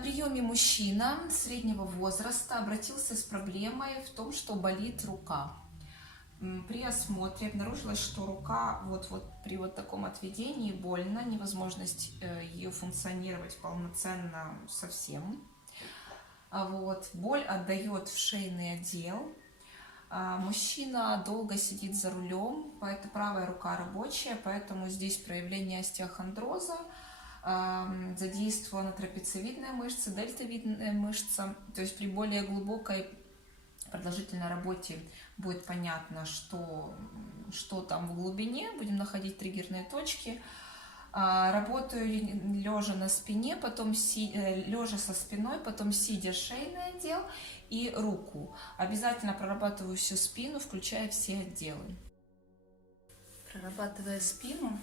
приеме мужчина среднего возраста обратился с проблемой в том, что болит рука. При осмотре обнаружилось, что рука при таком отведении больно, невозможность ее функционировать полноценно совсем. Боль отдает в шейный отдел. Мужчина долго сидит за рулем, поэтому правая рука рабочая, поэтому здесь проявление остеохондроза, задействована трапециевидная мышца, дельтовидная мышца. То есть при более глубокой продолжительной работе будет понятно, что там в глубине, будем находить триггерные точки. Работаю лежа на спине, потом лежа со спиной, потом сидя, шейный отдел и руку. Обязательно прорабатываю всю спину, включая все отделы. Прорабатывая спину,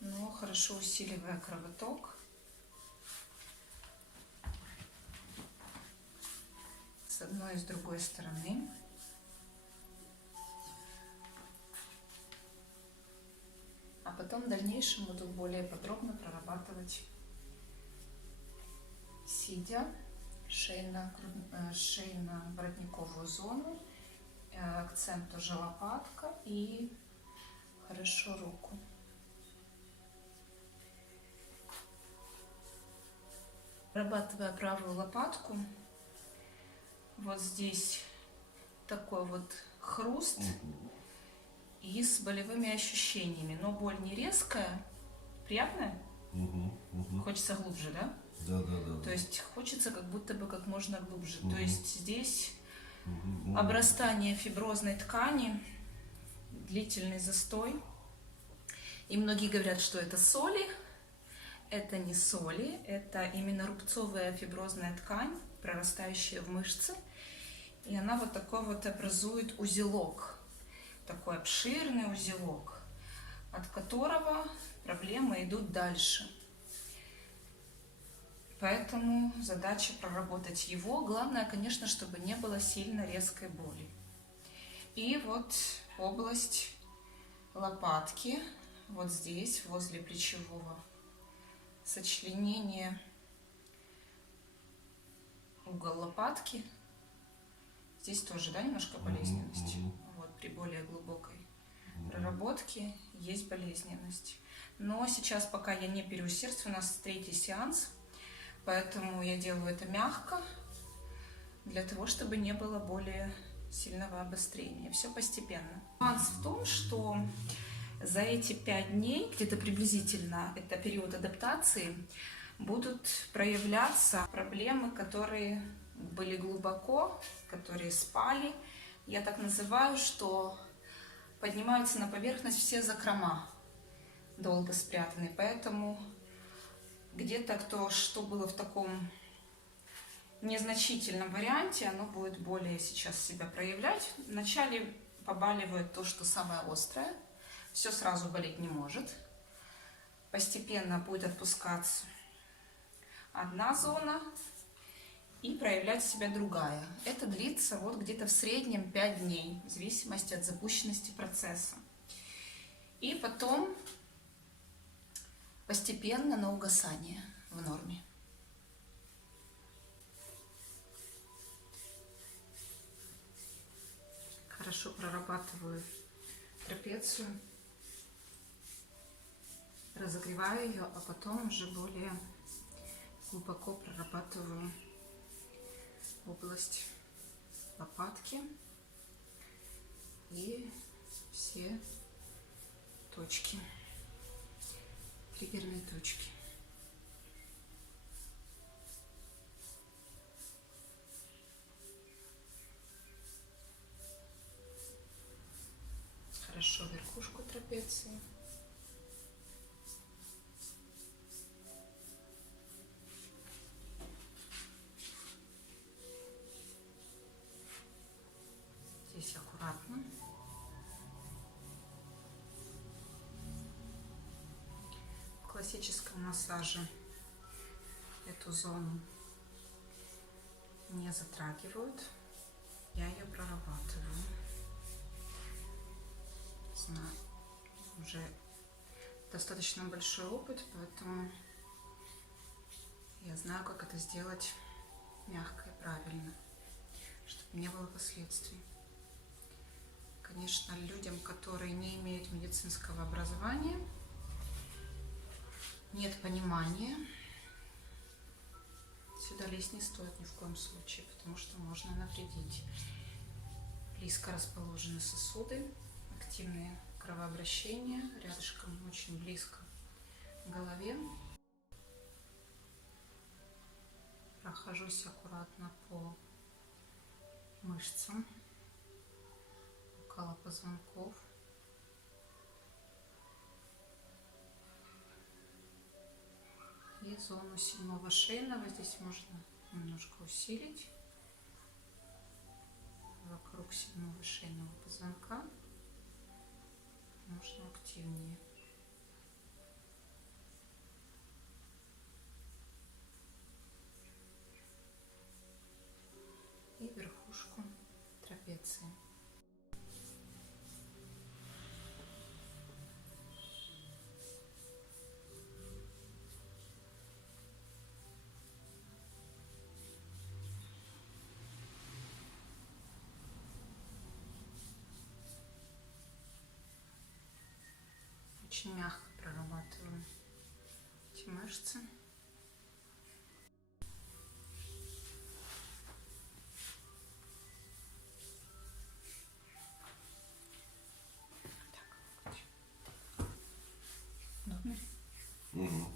но хорошо усиливая кровоток. С одной и с другой стороны. А потом в дальнейшем буду более подробно прорабатывать сидя шейно-воротниковую зону, акцент тоже лопатка и хорошо руку. Прорабатывая правую лопатку, вот здесь такой вот хруст и с болевыми ощущениями, но боль не резкая, приятная. Хочется глубже, да? Да. То есть хочется как будто бы как можно глубже. То есть здесь обрастание фиброзной ткани, длительный застой. И многие говорят, что это соли. Это не соли, это именно рубцовая фиброзная ткань, прорастающая в мышцы. И она вот такой вот образует узелок, такой обширный узелок, от которого проблемы идут дальше. Поэтому задача проработать его. Главное, конечно, чтобы не было сильно резкой боли. И вот область лопатки, вот здесь, возле плечевого сочленения, угол лопатки. Здесь тоже, да, немножко болезненность. Вот при более глубокой проработке есть болезненность. Но сейчас пока я не переусердствую, у нас 3-й сеанс, поэтому я делаю это мягко, для того, чтобы не было более сильного обострения. Все постепенно. Нюанс в том, что за эти 5 дней, где-то приблизительно, это период адаптации, будут проявляться проблемы, которые были глубоко, которые спали. Я так называю, что поднимаются на поверхность все закрома, долго спрятанные. Поэтому где-то что было в таком незначительном варианте, оно будет более сейчас себя проявлять. Вначале побаливает то, что самое острое. Все сразу болеть не может. Постепенно будет отпускаться одна зона и проявлять себя другая. Это длится вот где-то в среднем 5 дней, в зависимости от запущенности процесса. И потом постепенно на угасание в норме. Хорошо прорабатываю трапецию, разогреваю ее, а потом уже более глубоко прорабатываю область лопатки и все точки, триггерные точки. Хорошо верхушку трапеции. Здесь аккуратно. В классическом массаже эту зону не затрагивают. Я ее прорабатываю. Знаю, уже достаточно большой опыт, поэтому Я знаю, как это сделать мягко и правильно, чтобы не было последствий. Конечно, людям, которые не имеют медицинского образования, нет понимания, сюда лезть не стоит ни в коем случае, потому что можно навредить. Близко расположены сосуды, активные кровообращения, рядышком очень близко к голове. Прохожусь аккуратно по мышцам около позвонков. И зону 7-го шейного здесь можно немножко усилить. Вокруг 7-го шейного позвонка можно активнее. И верхушку трапеции. Очень мягко прорабатываю эти мышцы. Удобно? Угу.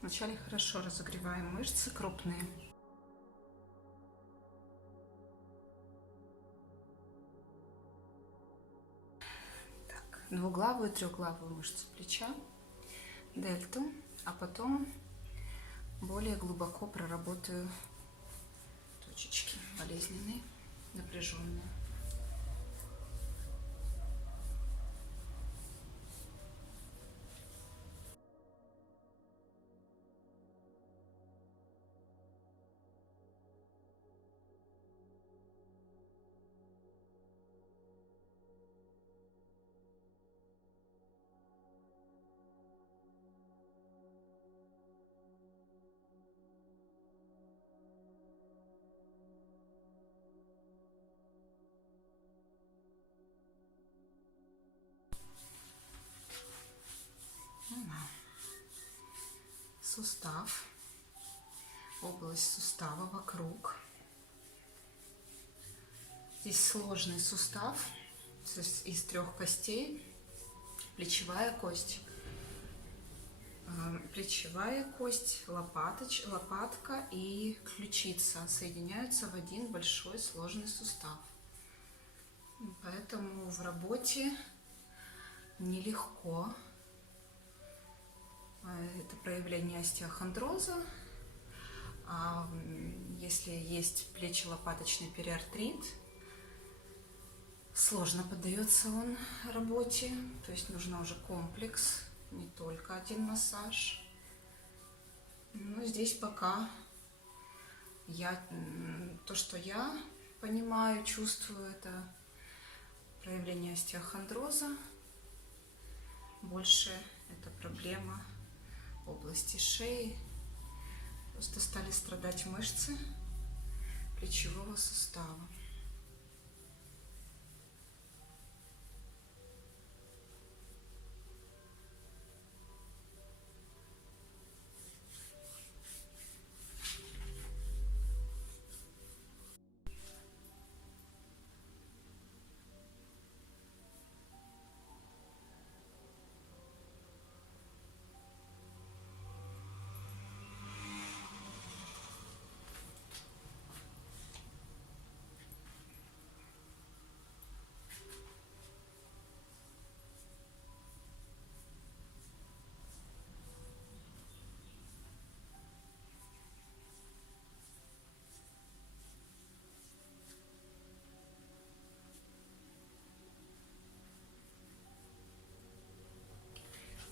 Вначале хорошо разогреваем мышцы крупные. Так, двуглавую, трехглавую мышцу плеча, дельту, а потом более глубоко проработаю точечки болезненные, напряженные. Сустав, область сустава вокруг. Здесь сложный сустав из 3 костей, плечевая кость плечевая кость, лопатка и ключица соединяются в один большой сложный сустав. Поэтому в работе нелегко. Это проявление остеохондроза. А если есть плечо-лопаточный периартрит, сложно поддается он работе. То есть нужно уже комплекс, не только один массаж. Но здесь пока то, что я понимаю, чувствую, это проявление остеохондроза. Больше это проблема в области шеи. Просто стали страдать мышцы плечевого сустава.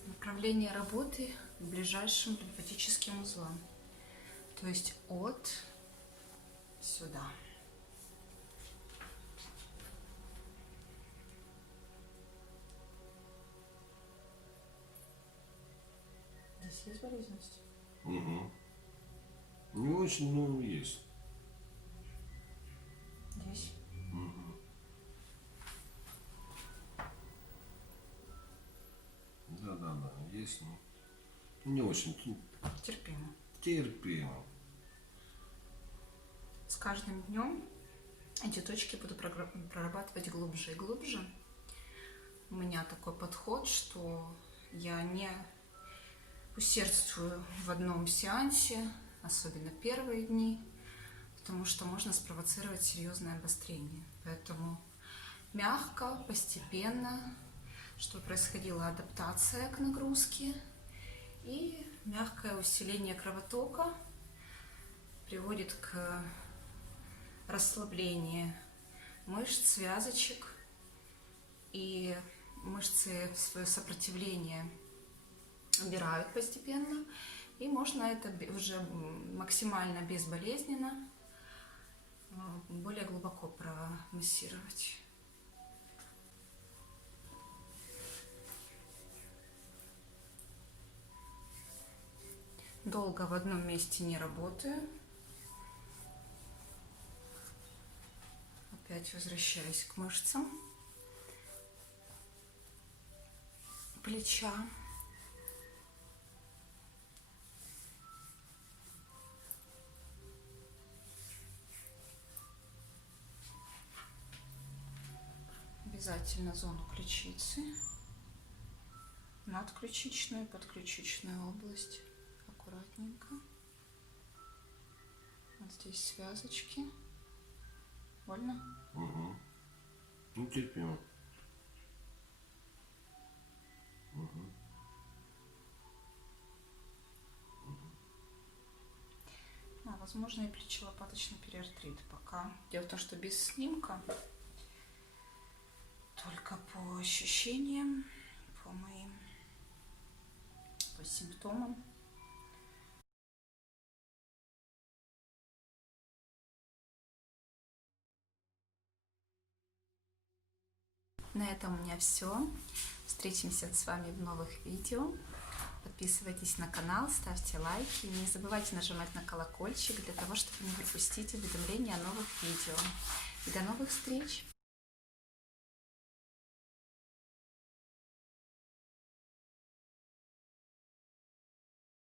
Направление работы к ближайшим лимфатическим узлам, то есть от сюда. Здесь есть болезненность? Угу. Не очень, но есть. Здесь? Угу. Да, есть, но не очень. Терпимо. Терпимо. С каждым днем эти точки буду прорабатывать глубже и глубже. У меня такой подход, что я не усердствую в одном сеансе, особенно первые дни, потому что можно спровоцировать серьезное обострение. Поэтому мягко, постепенно, чтобы происходила адаптация к нагрузке, и мягкое усиление кровотока приводит к расслаблению мышц, связочек, и мышцы свое сопротивление убирают постепенно, и можно это уже максимально безболезненно, более глубоко промассировать. Долго в одном месте не работаю. Опять возвращаюсь к мышцам плеча. Обязательно зону ключицы, надключичную, подключичную область. Аккуратненько. Вот здесь связочки. Больно? Угу. Ну, терпимо. Угу. Возможно, и плечо-лопаточный периартрит пока. Дело в том, что без снимка, только по ощущениям, по симптомам. На этом у меня все. Встретимся с вами в новых видео. Подписывайтесь на канал, ставьте лайки. Не забывайте нажимать на колокольчик для того, чтобы не пропустить уведомления о новых видео. И до новых встреч!